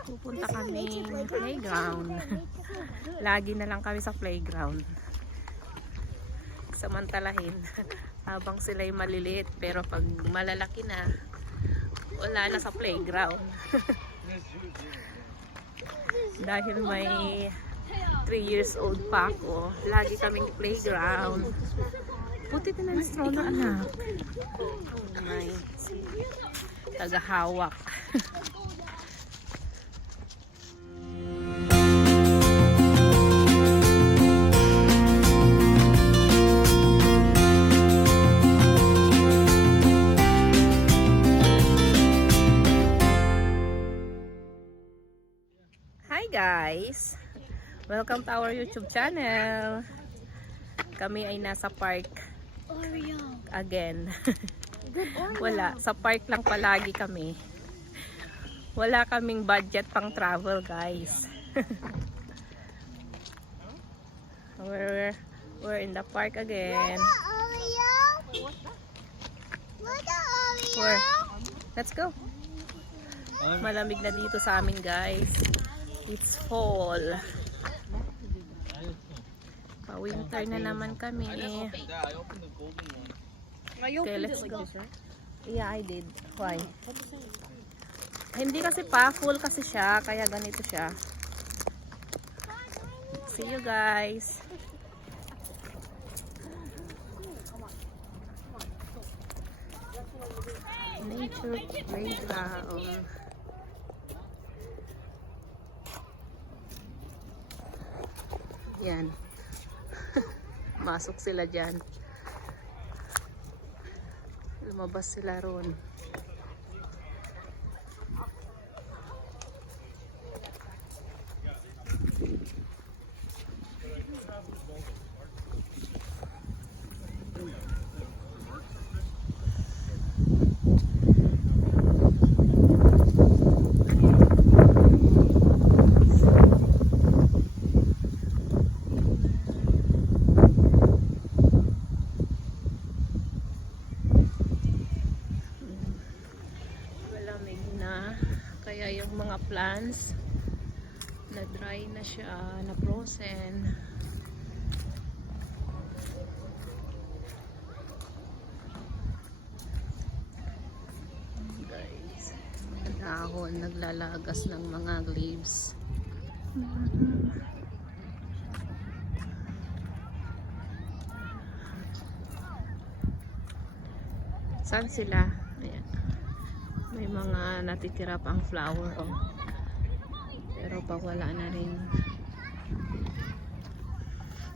Pupunta kami playground. Lagi na lang kami sa playground. Samantalahin habang sila'y maliliit, pero pag malalaki na, wala na sa playground. Dahil may 3 years old pa ako, lagi kaming playground. Puti na ng straw na anak. Oh my, tagahawak. Hi guys! Welcome to our YouTube channel. Kami ay nasa park again. Wala, sa park lang palagi kami. Wala kaming budget pang travel guys. We're in the park again. Let's go. Malamig na dito sa amin guys. It's fall. Pa-winter na naman kami. Okay, let's go. Yeah, I did. Why? Hindi kasi pa, full kasi siya, kaya ganito siya. See you guys. Nature playground. Yan. Masok sila dyan. Lumabas sila ron. Kaya yung mga plants na dry na siya, na frozen. Guys, ang dahon naglalagas ng mga leaves. Saan sila? Ayan. May mga natitira pang flower, oh. Pero pawala na rin.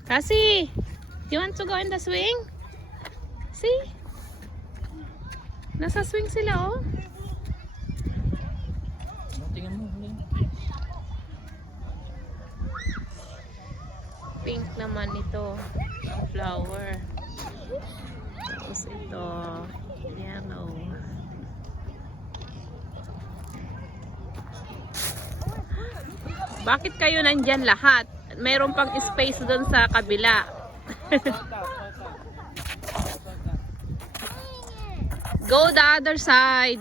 Kasi, you want to go in the swing? See? Nasa swing sila, oh. Tingnan mo. Pink naman ito, ang flower. Tapos ito, yellow. Bakit kayo nandyan lahat? Mayroon pang space doon sa kabila. Go the other side.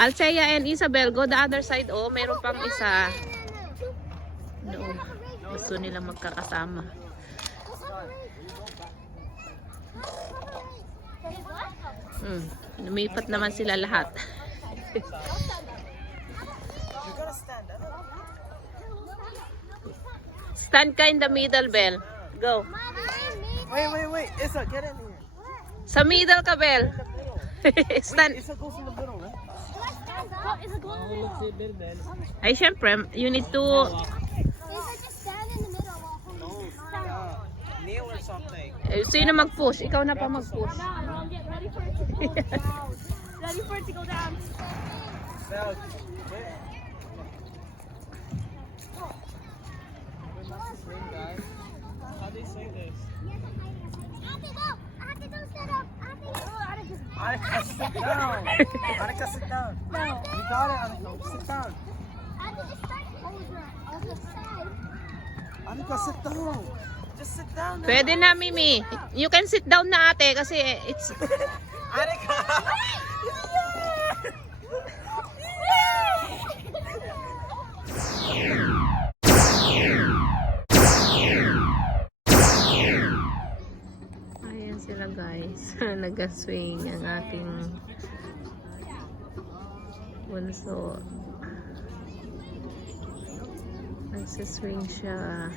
Althea and Isabel, go the other side. Oh, mayroon pang isa. No. Gusto nila magkakasama. Lumipat naman sila lahat. Stand ka in the middle, Belle. Go. Wait. Issa, get in here. Sa middle ka, Belle. Stand. Issa goes in the middle, right? Ay, syempre, you need to... Kneel or something. Sino mag-push? Ikaw na pa mag-push. Ready for it to go down. How do you say this? Annika, sit down. Annika, sit down. No. You got it, Annika. Sit down. Annika, sit down. Just sit down now. Pwede na, Mimi. You can sit down na, ate, kasi it's... Annika! Nag-swing ang aking bunso. Nagsiswing siya.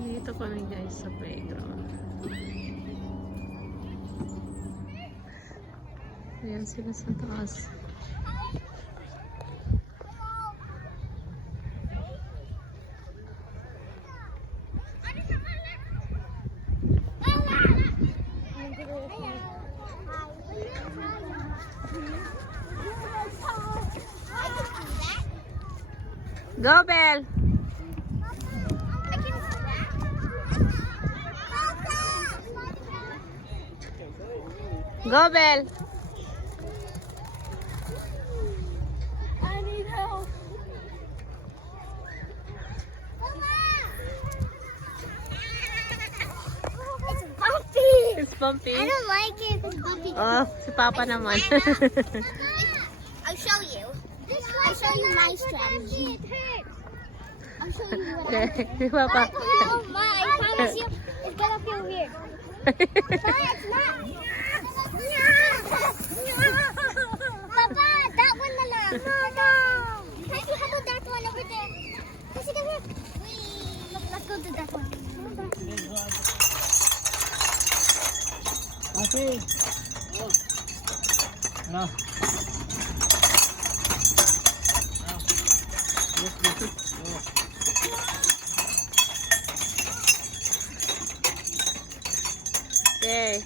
Dito kami guys sa playground. Ayan sila sa taas. Go, Belle! Go, Belle! I need help. It's bumpy. I don't like it. It's bumpy. Oh, si Papa naman. I'll show you. I'll show you my strategy. I'll show you what I Okay, si Papa. Oh my, I promise you, it's gonna feel weird. But it's not. Papa, that one na lang. No. Casey, how about that one over there? Casey, come here. Let's go to that one. Okay. Ano? Okay.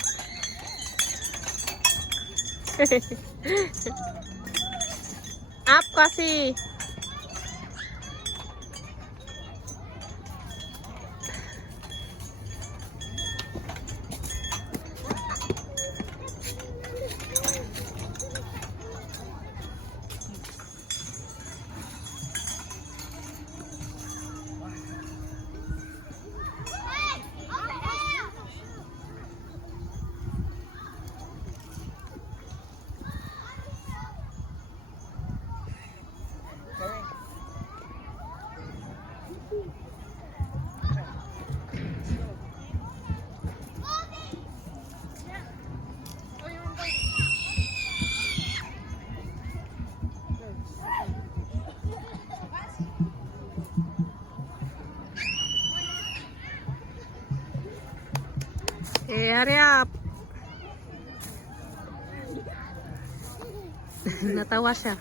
Up kasi. Okay, hurry up. Natawa siya.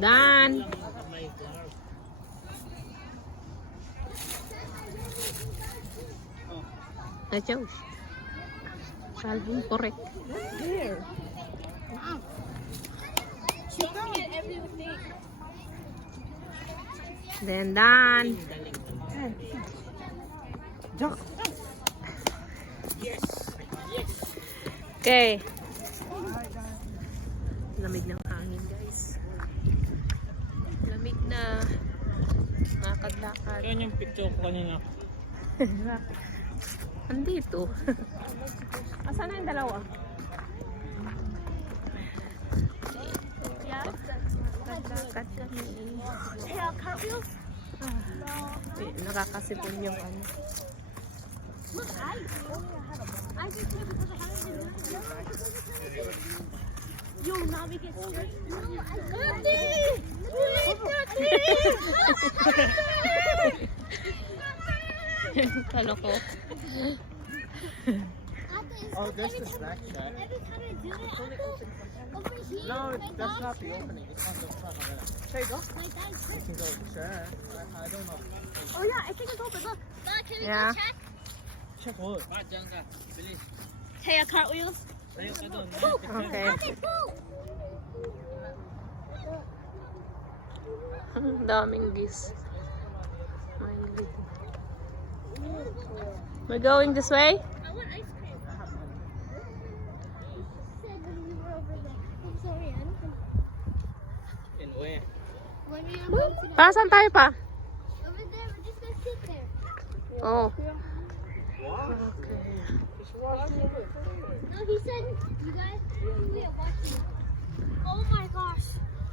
Dan. Achaw. Salbong correct. Then done. Jump. Okay. Lamig ng hangin, guys. Lamig na. Lakad-lakad. Yan yung picture ko kanina. Andito. Asan na yung dalawa? Lakad kami. Yeah, cartwheels. Nakakasipon yung ano. Look, I just did because I haven't been Yo, now we get scared. No, Kaloko. Oh, there's the snack shack. Every time I do it, over here. No, that's not the opening. It's on the front of it. There you go. My dad's You can go. Sure. I don't know. Oh yeah, I think it's open. Look. Dad, can we Yeah. go check? Check what? Hey, cartwheels. Okay. Okay, cool. Ang daming geese. We're going this way? I want ice cream. Said when we were over there. I'm sorry, I don't think. In where? When we were going to Para saan tayo pa? over there, we're just gonna sit there. Oh. No, he said, you guys, we are watching. Oh my gosh.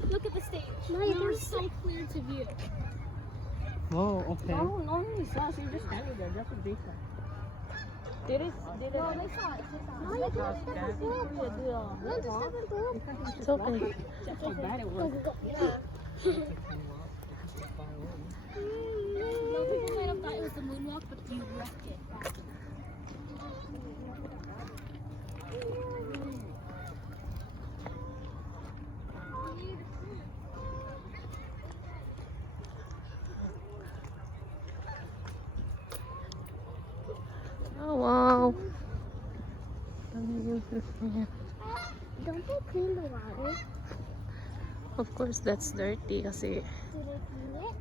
Look at the stage. No, you're so clear to view. Oh, okay. No, no, it's not. So you just stand there. That's what they said. Did it? No, they saw it. They saw it. No, you can't step and go. No, just step and go. It's okay. That's how bad it was. Yeah. No, people might have thought it was the moonwalk, but you rocked it. Oh, wow. Don't they clean the water? Of course, that's dirty kasi Do they clean it?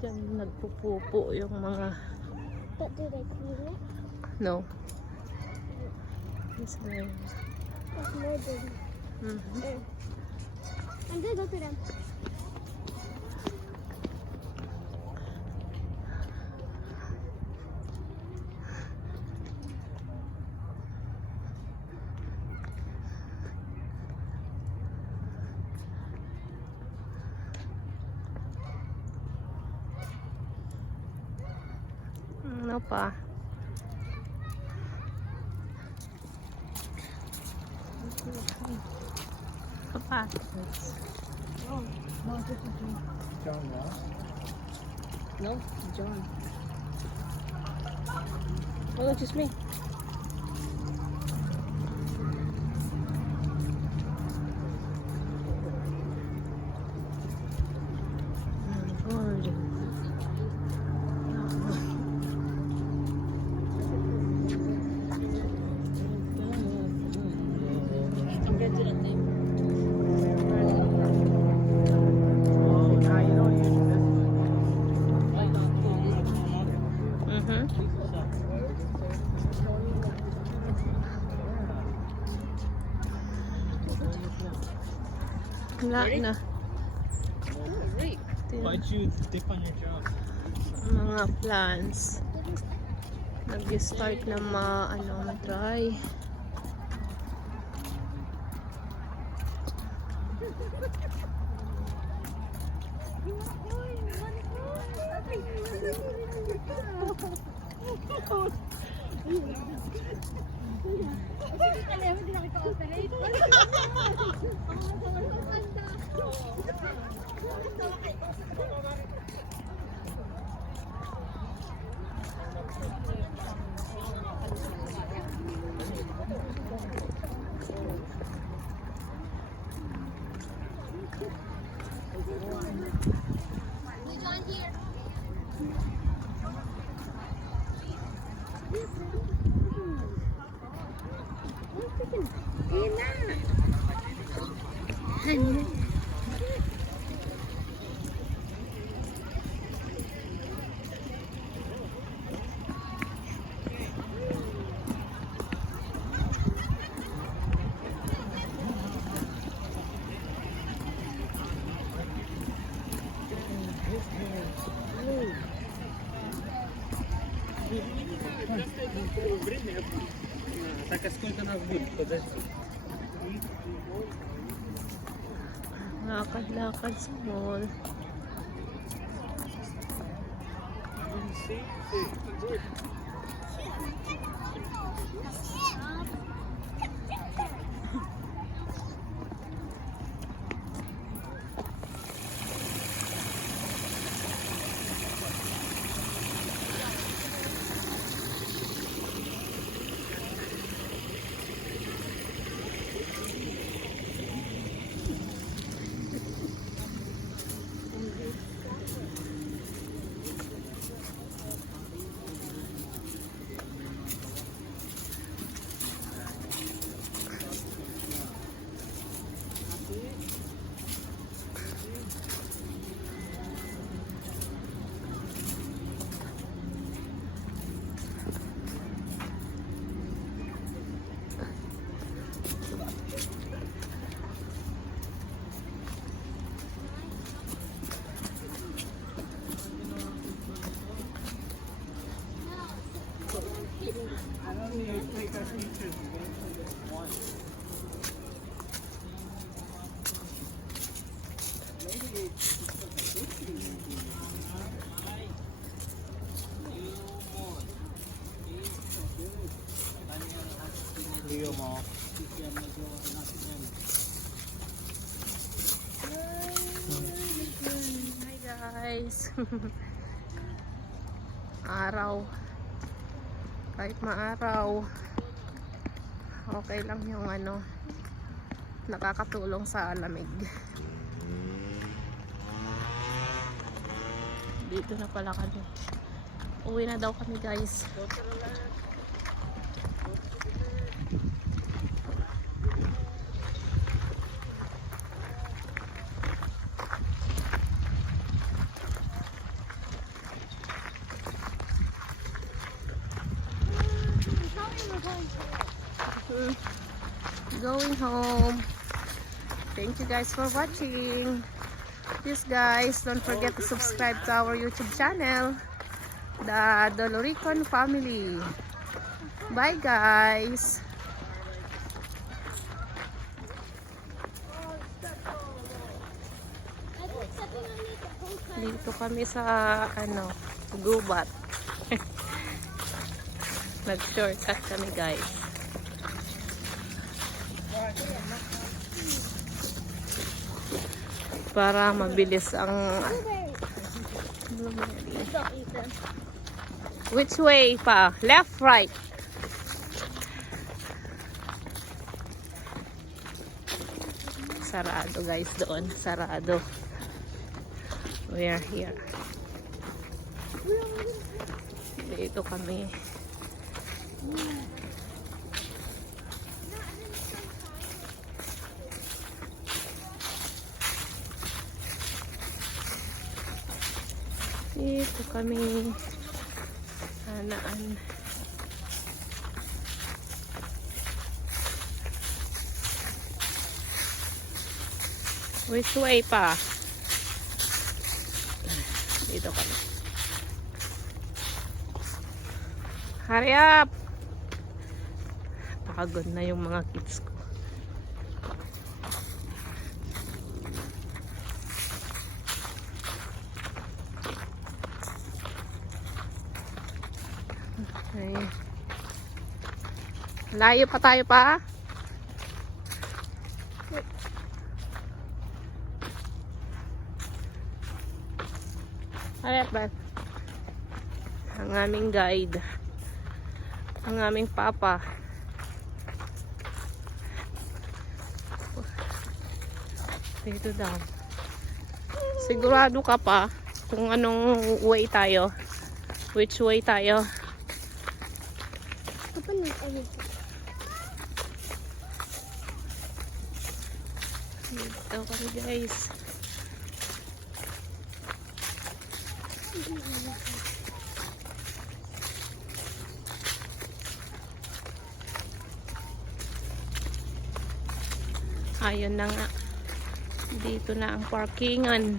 dyan nagpupupo yung mga But do they clean it? no. It's there. It's more dirty. I'm gonna go to them. Ano pa? Ano pa? No, this is John. John Ross. No, John. Oh, it's just me. Lord. Oh, now you don't use this Wala na. Why'd you dip on your job? Mga plants. Nag-start na ma-dry. Так, а сколько нас будет? Подожди. Lakad-lakad sa mall. guys. Araw. Kahit maaraw, okay lang yung ano, nakakatulong sa lamig. Dito na pala kami. Uwi na daw kami guys. Going home. Thank you guys for watching. Please guys, don't forget to subscribe to our YouTube channel, the Doloricon family. Bye guys. Dito kami sa ano, gubat. Nag-shortcut kami guys. Para mabilis ang which way pa? Left, right? Sarado guys doon. Sarado. We are here. Dito kami. Dito kami. Hanaan. Which way pa? Dito kami. Hurry up! Pagod na yung mga kids ko. Okay. Layo pa tayo pa? Hurry up, Beth. Ang aming guide. Ang aming papa. Dito daw. Sigurado ka pa kung anong way tayo? Which way tayo? Dito kami guys. Ayun na nga. Dito na ang parkingan.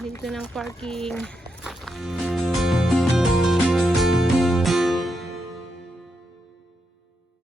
Dito na ang parking.